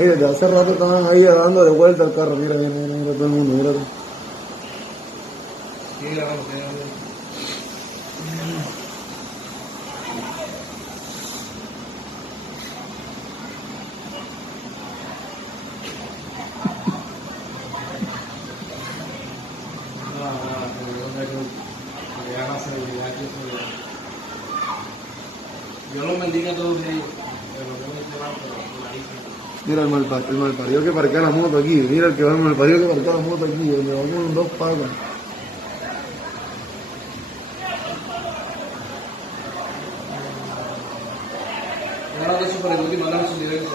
Ahí desde hace rato estaban ahí dando de vuelta el carro. Mira, mira, mira, mira todo el mundo, mira. Sí, grabando, sí, grabando. Yo los bendiga a todos ellos, pero yo me estoy dando Mira el malparido que parquea la moto aquí. Mira el que va el malparido que parquea la moto aquí. Me va con dos patas. Ahora de eso para el último, ahora su nivel.